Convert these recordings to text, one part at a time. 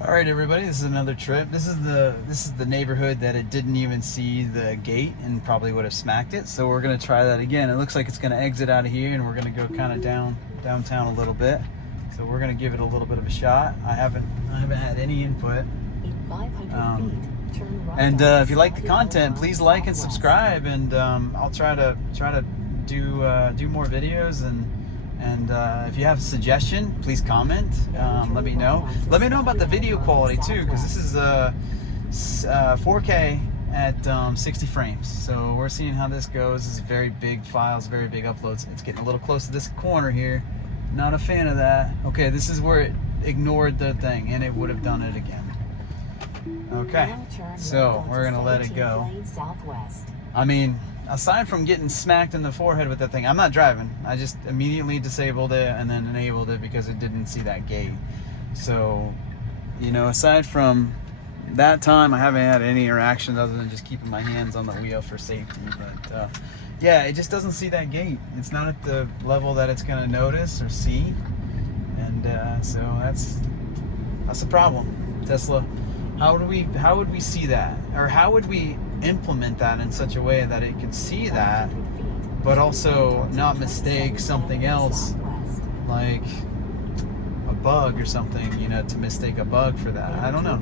All right, everybody. This is another trip. This is the neighborhood that it didn't even see the gate and probably would have smacked it. So we're gonna try that again. It looks like it's gonna exit out of here, and we're gonna go kind of downtown a little bit. So we're gonna give it a little bit of a shot. I haven't had any input. In 500 feet, turn right. And if you like the content, please like and subscribe. And I'll try to do more videos. And if you have a suggestion, please comment. Let me know. Let me know about the video quality too, because this is 4K at 60 frames. So we're seeing how this goes. This is very big files, very big uploads. It's getting a little close to this corner here. Not a fan of that. Okay, this is where it ignored the thing, and it would have done it again. Okay, so we're gonna let it go. I mean, aside from getting smacked in the forehead with that thing, I'm not driving. I just immediately disabled it and then enabled it because it didn't see that gate. So, you know, aside from that time, I haven't had any interactions other than just keeping my hands on the wheel for safety. But yeah, it just doesn't see that gate. It's not at the level that it's going to notice or see. And so that's a problem. Tesla, how would we see that? Or how would we implement that in such a way that it could see that, but also not mistake something else like a bug or something, you know, to mistake a bug for that? I don't know.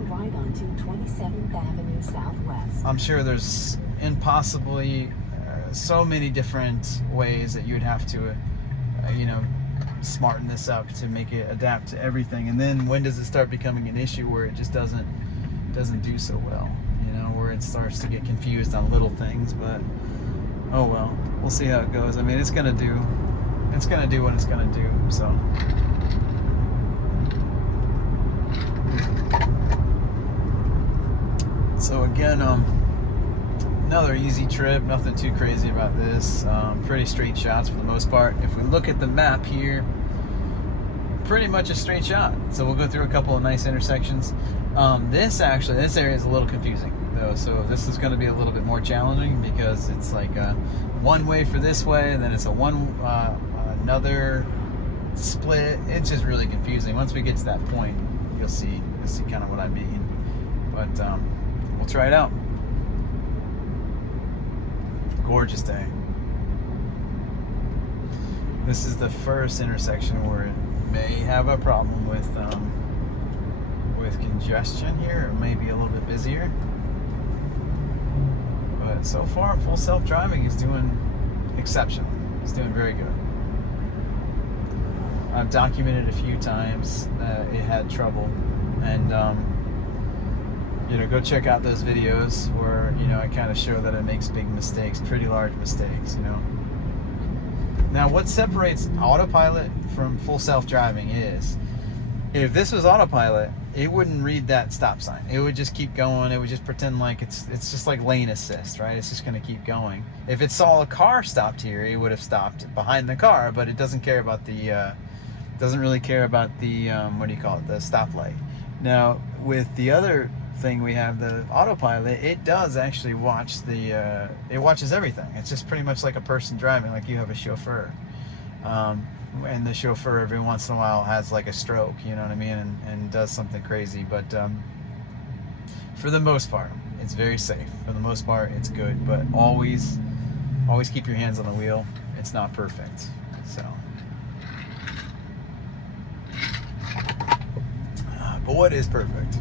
I'm sure there's impossibly so many different ways that you'd have to, you know, smarten this up to make it adapt to everything. And then when does it start becoming an issue where it just doesn't do so well? Where it starts to get confused on little things. But oh well, we'll see how it goes. I mean, it's gonna do what it's gonna do. So again, another easy trip. Nothing too crazy about this. Pretty straight shots for the most part. If we look at the map here, pretty much a straight shot. So we'll go through a couple of nice intersections. This area is a little confusing though, so this is going to be a little bit more challenging because it's like a one way for this way, and then it's a another split. It's just really confusing. Once we get to that point, you'll see kind of what I mean. But we'll try it out. Gorgeous day. This is the first intersection where it may have a problem with congestion here. It may be a little bit busier. But so far, full self-driving is doing exceptional. It's doing very good. I've documented a few times that it had trouble, and you know, go check out those videos where, you know, I kind of show that it makes big mistakes, pretty large mistakes, you know. Now, what separates autopilot from full self-driving is, if this was autopilot, it wouldn't read that stop sign. It would just keep going. It would just pretend like it's just like lane assist, right? It's just going to keep going. If it saw a car stopped here, it would have stopped behind the car, but it doesn't care about the doesn't really care about the what do you call it, the stoplight. Now, with the other thing we have, the autopilot, it does actually watch the it watches everything. It's just pretty much like a person driving, like you have a chauffeur. And the chauffeur every once in a while has like a stroke, you know what I mean, and does something crazy. But for the most part, it's very safe. For the most part, it's good. But always keep your hands on the wheel. It's not perfect. So, but what is perfect?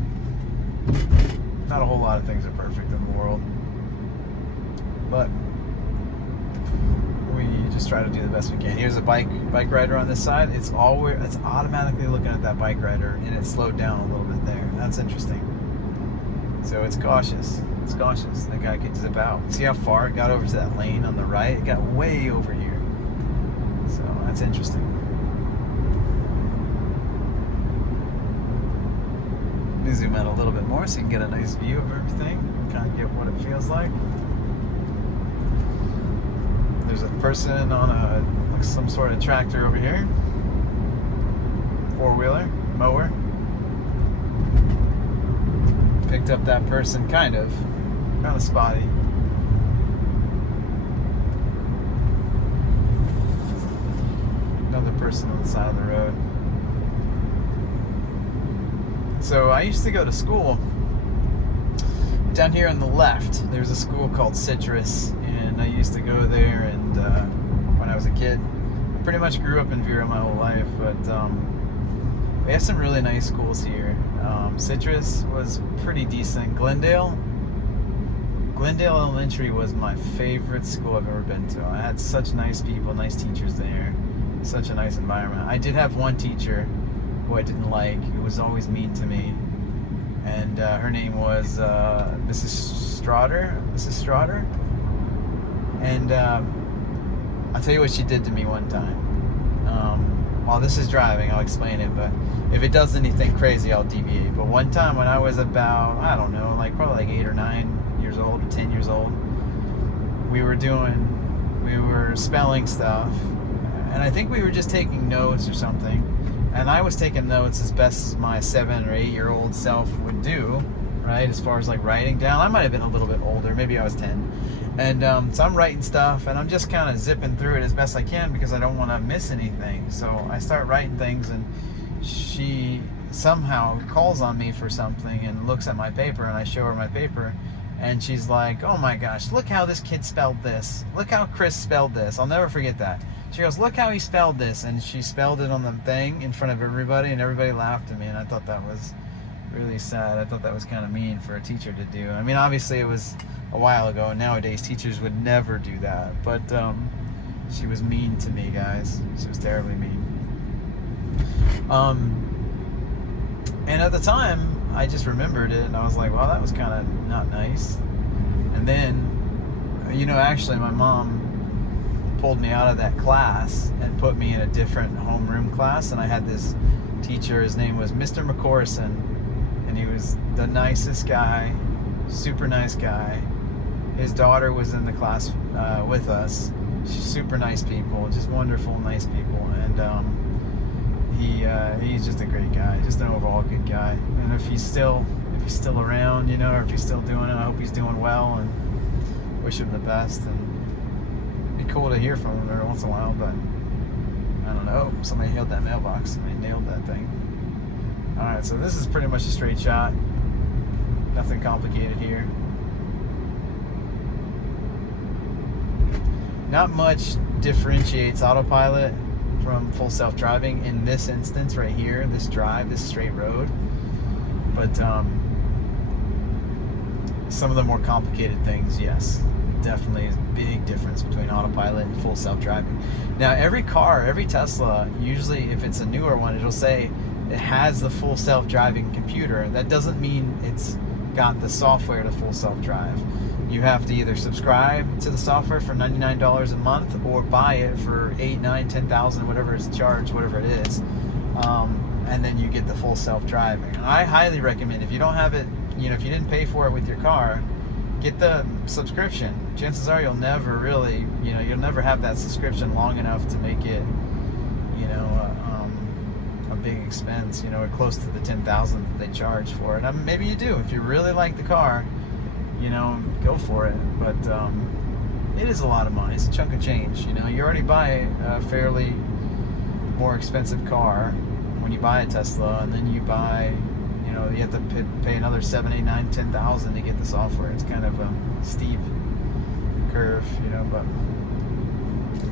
Not a whole lot of things are perfect in the world, but we just try to do the best we can. Here's a bike rider on this side. It's automatically looking at that bike rider, and it slowed down a little bit there. That's interesting. So it's cautious. It's cautious. That guy could zip out. See how far it got over to that lane on the right? It got way over here. So that's interesting. Let me zoom out a little bit more so you can get a nice view of everything and kind of get what it feels like. There's a person on some sort of tractor over here. Four-wheeler, mower. Picked up that person kind of spotty. Another person on the side of the road. So I used to go to school down here on the left. There's a school called Citrus, and I used to go there. And when I was a kid, I pretty much grew up in Vero my whole life. But we have some really nice schools here. Citrus was pretty decent. Glendale Elementary was my favorite school I've ever been to. I had such nice people, nice teachers there, such a nice environment. I did have one teacher who I didn't like, who was always mean to me, and her name was Mrs. Strotter. And I'll tell you what she did to me one time. While this is driving, I'll explain it, but if it does anything crazy, I'll deviate. But one time when I was about, I don't know, like probably like 8 or 9 years old or 10 years old, we were spelling stuff, and I think we were just taking notes or something, and I was taking notes as best as my 7 or 8 year old self would do, right, as far as like writing down. I might have been a little bit older, maybe I was 10, and so I'm writing stuff, and I'm just kind of zipping through it as best I can because I don't want to miss anything. So I start writing things, and she somehow calls on me for something and looks at my paper, and I show her my paper, and she's like, "Oh my gosh, look how this kid spelled this. Look how Chris spelled this." I'll never forget that. She goes, "Look how he spelled this," and she spelled it on the thing in front of everybody, and everybody laughed at me, and I thought that was really sad. I thought that was kind of mean for a teacher to do. I mean, obviously it was a while ago, and nowadays teachers would never do that, but she was mean to me, guys. She was terribly mean. And at the time, I just remembered it, and I was like, well, that was kind of not nice. And then, actually my mom pulled me out of that class and put me in a different homeroom class, and I had this teacher. His name was Mr. McCorson, and he was the nicest guy, super nice guy. His daughter was in the class with us. She's super nice people, just wonderful, nice people, and he's just a great guy, just an overall good guy. And if he's still around, or if he's still doing it, I hope he's doing well, and wish him the best. And it'd be cool to hear from him every once in a while, but I don't know. Somebody held that mailbox. Somebody nailed that thing. All right, so this is pretty much a straight shot. Nothing complicated here. Not much differentiates autopilot from full self-driving in this instance right here, this drive, this straight road. But some of the more complicated things, yes, definitely is a big difference between autopilot and full self-driving. Now, every car, every Tesla, usually if it's a newer one, it'll say it has the full self-driving computer. That doesn't mean it's got the software to full self-drive. You have to either subscribe to the software for $99 a month or buy it for $8,000, $9,000, $10,000, whatever it's charged, whatever it is, and then you get the full self-driving. I highly recommend, if you don't have it, if you didn't pay for it with your car, get the subscription. Chances are you'll never really, you'll never have that subscription long enough to make it, a big expense, or close to the $10,000 that they charge for it. Maybe you do. If you really like the car, go for it. But it is a lot of money. It's a chunk of change. You already buy a fairly more expensive car when you buy a Tesla, and then you buy, you have to pay another $7,000, $8,000, $9,000, $10,000 to get the software. It's kind of a steep curve,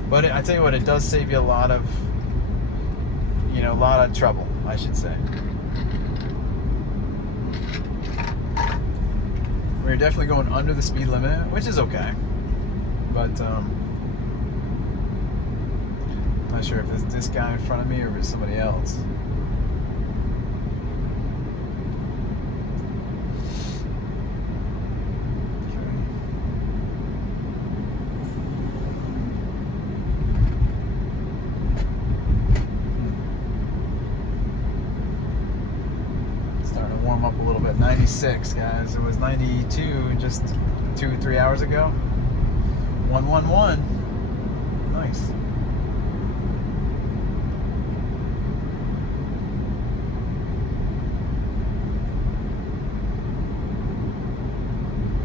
But I tell you what, it does save you a lot of trouble, I should say. We're definitely going under the speed limit, which is okay. But I'm not sure if it's this guy in front of me or if it's somebody else. Warm up a little bit. 96, guys. It was 92 just 2-3 hours ago. 111. Nice.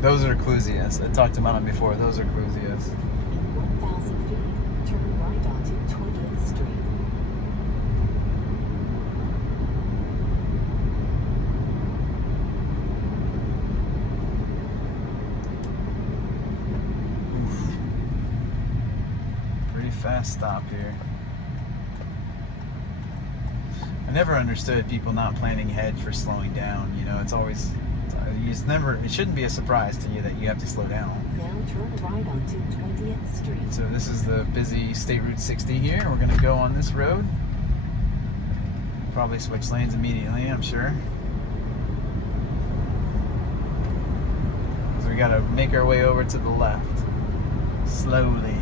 Those are Clusias. I talked about them before. Those are Clusias. In 1,000 feet, turn right onto 20th Street. last stop here. I never understood people not planning ahead for slowing down. You know, it shouldn't be a surprise to you that you have to slow down. Now turn right onto 20th Street. So this is the busy State Route 60 here. We're going to go on this road. Probably switch lanes immediately, I'm sure. So we got to make our way over to the left. Slowly.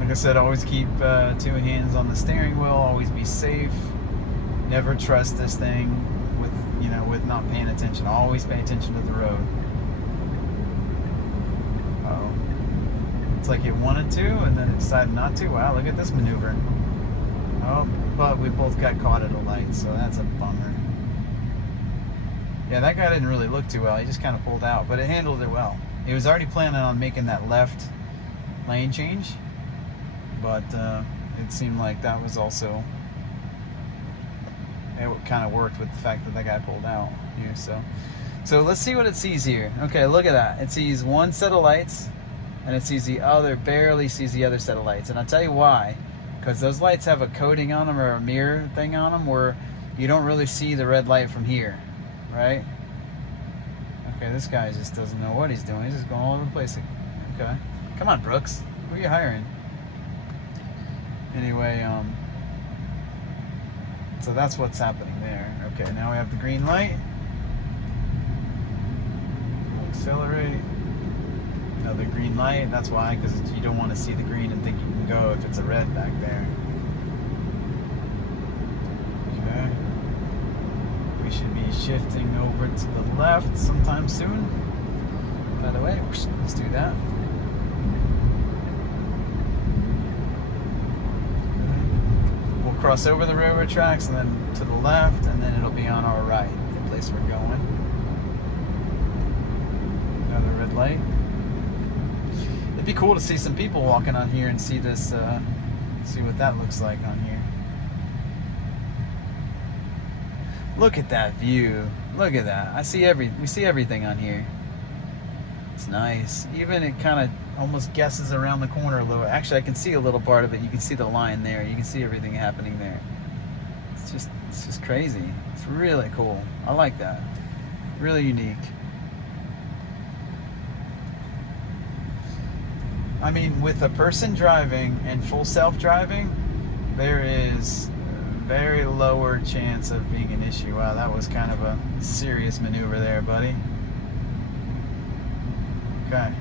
Like I said, always keep 2 hands on the steering wheel. Always be safe. Never trust this thing with not paying attention. Always pay attention to the road. Oh, it's like it wanted to, and then it decided not to. Wow, look at this maneuver. Oh, but we both got caught at a light, so that's a bummer. Yeah, that guy didn't really look too well. He just kind of pulled out, but it handled it well. He was already planning on making that left lane change, but it seemed like that was also, it kind of worked with the fact that guy pulled out here. So let's see what it sees here. Okay, look at that. It sees one set of lights, and it sees barely sees the other set of lights. And I'll tell you why. Because those lights have a coating on them, or a mirror thing on them, where you don't really see the red light from here, right? Okay, this guy just doesn't know what he's doing. He's just going all over the place. Okay, come on, Brooks. Who are you hiring? Anyway, so that's what's happening there. Okay, now we have the green light. Accelerate. Another green light. That's why, because you don't want to see the green and think you can go if it's a red back there. Okay. We should be shifting over to the left sometime soon. By the way, let's do that. We'll cross over the railroad tracks and then to the left, and then it'll be on our right, the place we're going. Another red light. It'd be cool to see some people walking on here and see this, see what that looks like on here. Look at that view. Look at that. We see everything on here. It's nice. Even it kind of almost guesses around the corner a little. Actually, I can see a little part of it. You can see the line there. You can see everything happening there. It's just crazy. It's really cool. I like that. Really unique. I mean, with a person driving and full self-driving, there is a very lower chance of being an issue. Wow, that was kind of a serious maneuver there, buddy. Okay.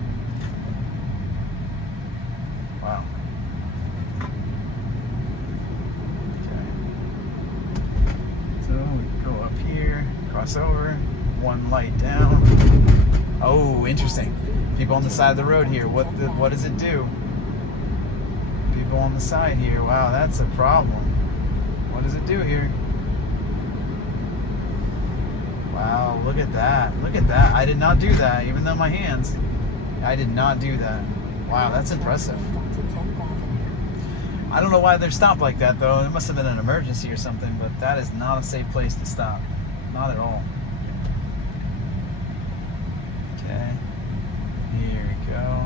Wow. Okay. So we go up here, cross over, one light down. Oh, interesting. People on the side of the road here. What does it do? People on the side here. Wow, that's a problem. What does it do here? Wow, look at that. Look at that. I did not do that, even though my hands. I did not do that. Wow, that's impressive. I don't know why they're stopped like that, though. It must have been an emergency or something, but that is not a safe place to stop. Not at all. Okay. Here we go.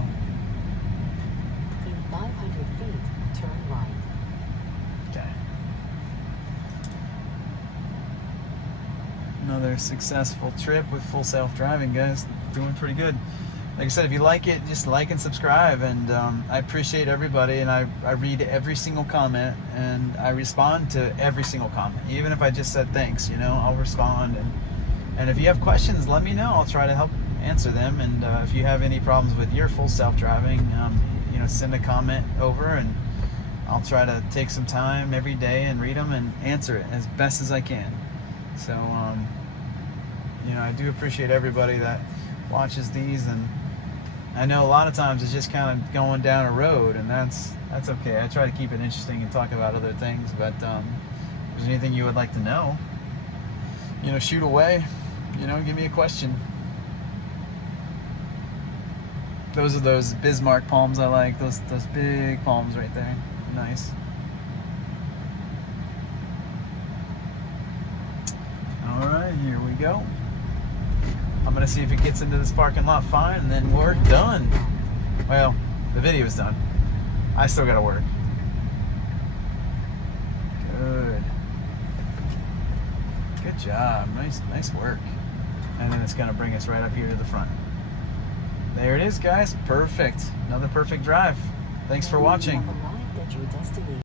In 500 feet, turn right. Okay. Another successful trip with full self-driving, guys. Doing pretty good. Like I said, if you like it, just like and subscribe. And I appreciate everybody, and I read every single comment, and I respond to every single comment. Even if I just said thanks, I'll respond. And if you have questions, let me know. I'll try to help answer them. And if you have any problems with your full self-driving, send a comment over, and I'll try to take some time every day and read them and answer it as best as I can. So, I do appreciate everybody that watches these, and I know a lot of times it's just kind of going down a road, and that's okay. I try to keep it interesting and talk about other things, but if there's anything you would like to know, shoot away, give me a question. Those are those Bismarck palms I like, those big palms right there. Nice. All right, here we go. I'm gonna see if it gets into this parking lot fine, and then we're done. Well, the video is done. I still gotta work. Good. Good job. Nice work. And then it's gonna bring us right up here to the front. There it is, guys. Perfect. Another perfect drive. Thanks for watching. You have arrived at your destination.